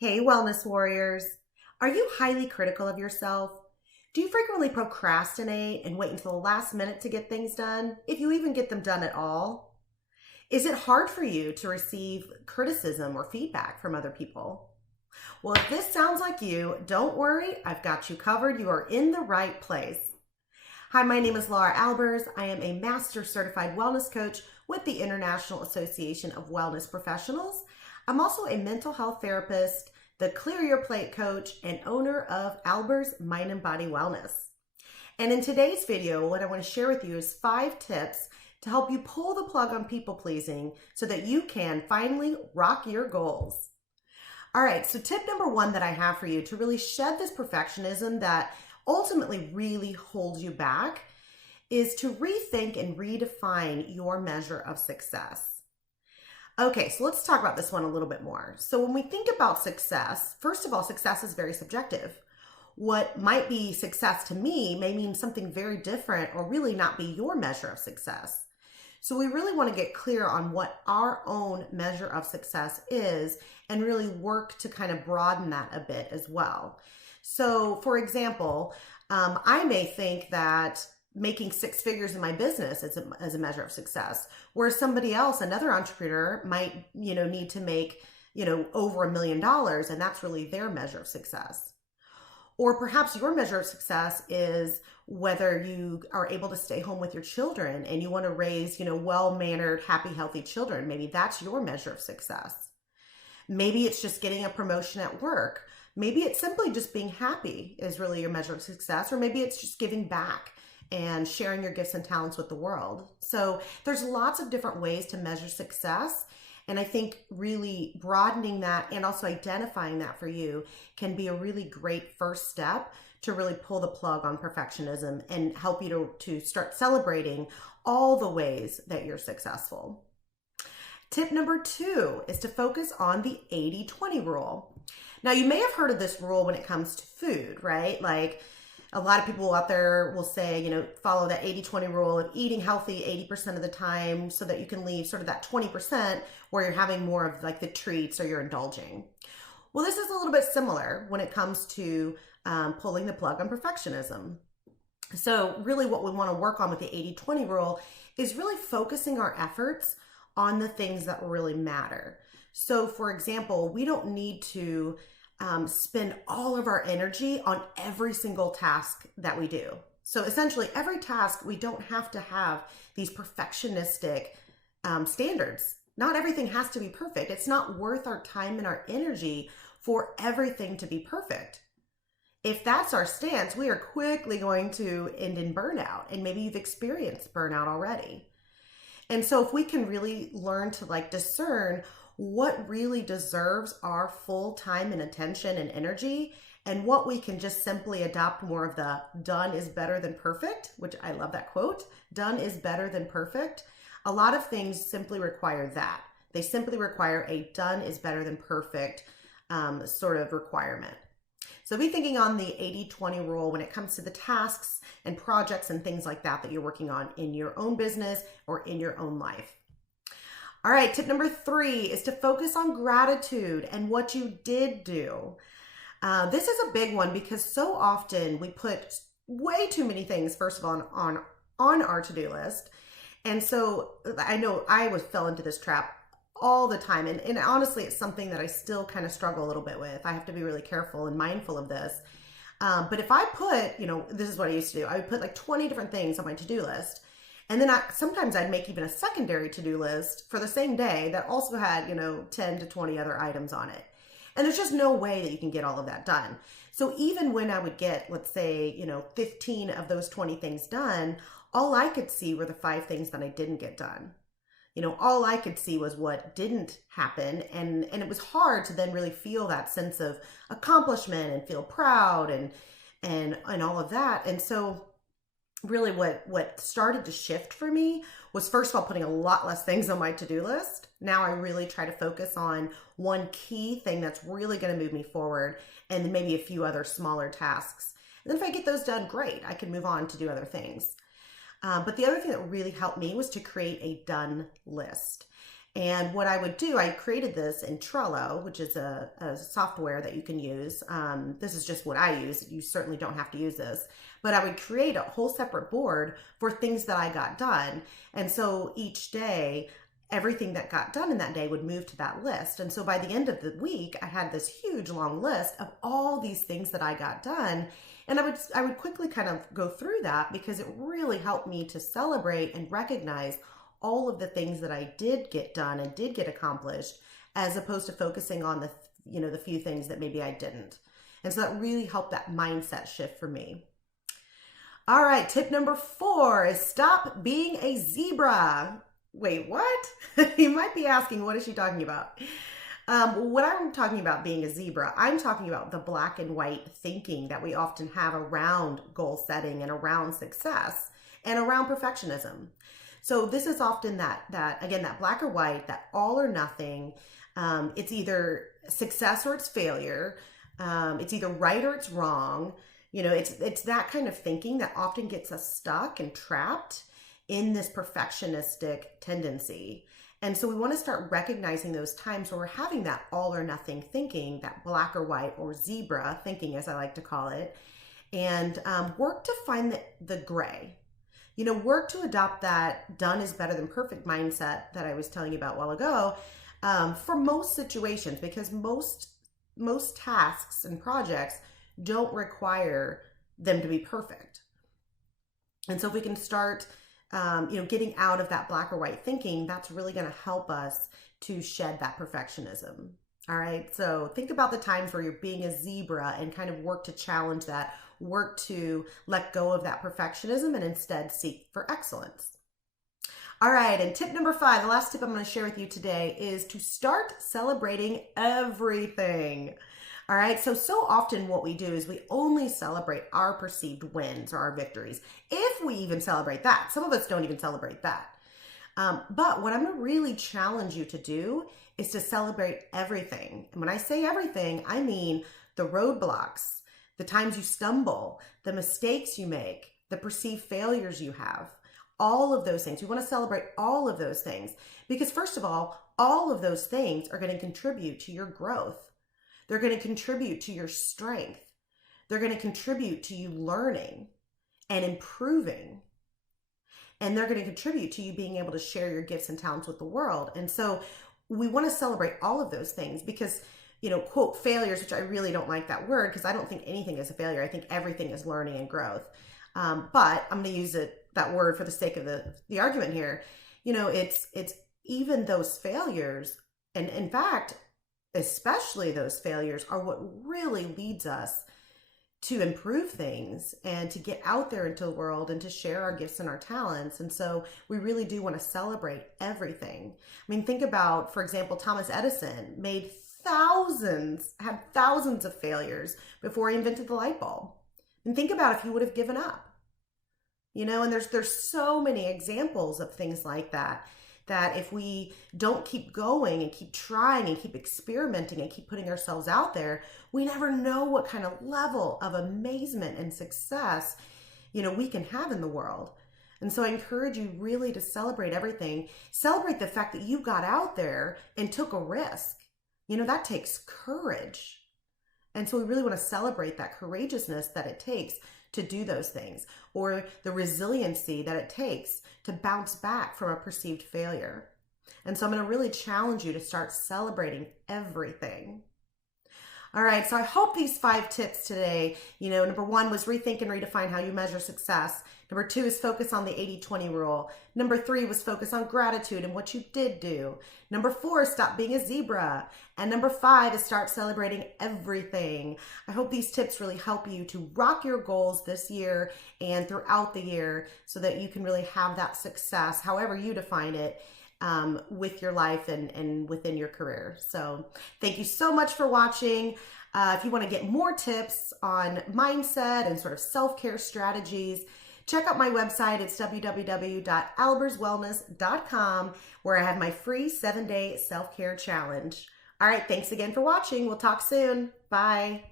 Hey, wellness warriors. Are you highly critical of yourself? Do you frequently procrastinate and wait until the last minute to get things done, if you even get them done at all? Is it hard for you to receive criticism or feedback from other people? Well, if this sounds like you, don't worry, I've got you covered. You are in the right place. Hi, my name is Laura Albers. I am a master certified wellness coach with the International Association of Wellness Professionals. I'm also a mental health therapist, the Clear Your Plate coach, and owner of Albers Mind and Body Wellness. And in today's video, what I want to share with you is 5 tips to help you pull the plug on people pleasing so that you can finally rock your goals. All right, so tip number 1 that I have for you to really shed this perfectionism that ultimately really holds you back is to rethink and redefine your measure of success. Okay, so let's talk about this one a little bit more. So when we think about success, first of all, success is very subjective. What might be success to me may mean something very different or really not be your measure of success. So we really want to get clear on what our own measure of success is and really work to kind of broaden that a bit as well. So for example, I may think that making 6 figures in my business as a measure of success, whereas somebody else, another entrepreneur might, need to make, over $1 million, and that's really their measure of success. Or perhaps your measure of success is whether you are able to stay home with your children and you want to raise, well-mannered, happy, healthy children. Maybe that's your measure of success. Maybe it's just getting a promotion at work. Maybe it's simply just being happy is really your measure of success, or maybe it's just giving back and sharing your gifts and talents with the world. So there's lots of different ways to measure success. And I think really broadening that and also identifying that for you can be a really great first step to really pull the plug on perfectionism and help you to start celebrating all the ways that you're successful. Tip number 2 is to focus on the 80-20 rule. Now, you may have heard of this rule when it comes to food, right? Like, a lot of people out there will say, follow that 80-20 rule of eating healthy 80% of the time so that you can leave sort of that 20% where you're having more of like the treats or you're indulging. Well, this is a little bit similar when it comes to pulling the plug on perfectionism. So really what we want to work on with the 80-20 rule is really focusing our efforts on the things that really matter. So for example, we don't need to spend all of our energy on every single task that we do. So essentially every task, we don't have to have these perfectionistic standards. Not everything has to be perfect. It's not worth our time and our energy for everything to be perfect. If that's our stance, we are quickly going to end in burnout. And maybe you've experienced burnout already. And so if we can really learn to discern what really deserves our full time and attention and energy, and what we can just simply adopt more of the done is better than perfect, which I love that quote, done is better than perfect. A lot of things simply require that. They simply require a done is better than perfect sort of requirement. So be thinking on the 80-20 rule when it comes to the tasks and projects and things like that you're working on in your own business or in your own life. All right, tip number 3 is to focus on gratitude and what you did do. This is a big one because so often we put way too many things, first of all, on our to-do list. And so I know I fell into this trap all the time. And honestly, it's something that I still kind of struggle a little bit with. I have to be really careful and mindful of this. But if I put, this is what I used to do. I would put like 20 different things on my to-do list. And then sometimes I'd make even a secondary to-do list for the same day that also had, 10 to 20 other items on it. And there's just no way that you can get all of that done. So even when I would get, let's say, 15 of those 20 things done, all I could see were the 5 things that I didn't get done. All I could see was what didn't happen. And it was hard to then really feel that sense of accomplishment and feel proud and all of that. And so really what started to shift for me was, first of all, putting a lot less things on my to-do list. Now I really try to focus on one key thing that's really going to move me forward, and then maybe a few other smaller tasks. And then if I get those done, great, I can move on to do other things. But the other thing that really helped me was to create a done list. And what I would do, I created this in Trello, which is a software that you can use. This is just what I use. You certainly don't have to use this. But I would create a whole separate board for things that I got done. And so each day, everything that got done in that day would move to that list. And so by the end of the week, I had this huge long list of all these things that I got done. And I would quickly kind of go through that because it really helped me to celebrate and recognize all of the things that I did get done and did get accomplished, as opposed to focusing on the few things that maybe I didn't. And so that really helped that mindset shift for me. All right, tip number 4 is stop being a zebra. Wait, what? You might be asking, what is she talking about? When I'm talking about being a zebra, I'm talking about the black and white thinking that we often have around goal setting and around success and around perfectionism. So this is often that black or white, that all or nothing. It's either success or it's failure. It's either right or it's wrong. It's that kind of thinking that often gets us stuck and trapped in this perfectionistic tendency. And so we want to start recognizing those times where we're having that all or nothing thinking, that black or white or zebra thinking, as I like to call it, and work to find the gray. Work to adopt that done is better than perfect mindset that I was telling you about a while ago for most situations, because most tasks and projects don't require them to be perfect. And so if we can start getting out of that black or white thinking, that's really going to help us to shed that perfectionism. All right. So think about the times where you're being a zebra and kind of work to challenge that, work to let go of that perfectionism and instead seek for excellence. All right. And tip number 5, the last tip I'm going to share with you today, is to start celebrating everything. All right. So often what we do is we only celebrate our perceived wins or our victories. If we even celebrate that, some of us don't even celebrate that. But what I'm going to really challenge you to do is to celebrate everything. And when I say everything, I mean the roadblocks, the times you stumble, the mistakes you make, the perceived failures you have, all of those things. We want to celebrate all of those things because, first of all of those things are going to contribute to your growth. They're going to contribute to your strength. They're going to contribute to you learning and improving. And they're going to contribute to you being able to share your gifts and talents with the world. And so we want to celebrate all of those things because, quote, failures, which I really don't like that word because I don't think anything is a failure. I think everything is learning and growth. But I'm going to use that word for the sake of the argument here. It's even those failures, and in fact, especially those failures, are what really leads us to improve things and to get out there into the world and to share our gifts and our talents. And so we really do want to celebrate everything. I mean, think about, for example, Thomas Edison had thousands of failures before he invented the light bulb. And think about if he would have given up. And there's so many examples of things like that if we don't keep going and keep trying and keep experimenting and keep putting ourselves out there, we never know what kind of level of amazement and success, we can have in the world. And so I encourage you really to celebrate everything. Celebrate the fact that you got out there and took a risk. That takes courage. And so we really want to celebrate that courageousness that it takes to do those things, or the resiliency that it takes to bounce back from a perceived failure. And so I'm going to really challenge you to start celebrating everything. All right, so I hope these 5 tips today, number 1 was rethink and redefine how you measure success. Number 2 is focus on the 80-20 rule. Number 3 was focus on gratitude and what you did do. Number 4 is stop being a zebra. And number 5 is start celebrating everything. I hope these tips really help you to rock your goals this year and throughout the year so that you can really have that success, however you define it, with your life and within your career. So thank you so much for watching. If you want to get more tips on mindset and sort of self-care strategies, check out my website. It's www.alberswellness.com, where I have my free 7-day self-care challenge. All right, thanks again for watching. We'll talk soon. Bye.